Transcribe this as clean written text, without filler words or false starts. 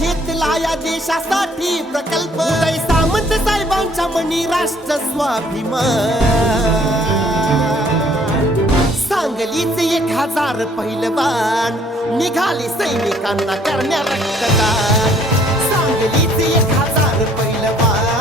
घेतला या देशासाठी प्रकल्प उदय सामंत साहेबांच्या मनी राष्ट्र स्वाभिमान सांगलीचे 1000 पहिलवान निघाले सैनिकांना करण्या रक्तदान सांगलीचे 1000 पहिलवान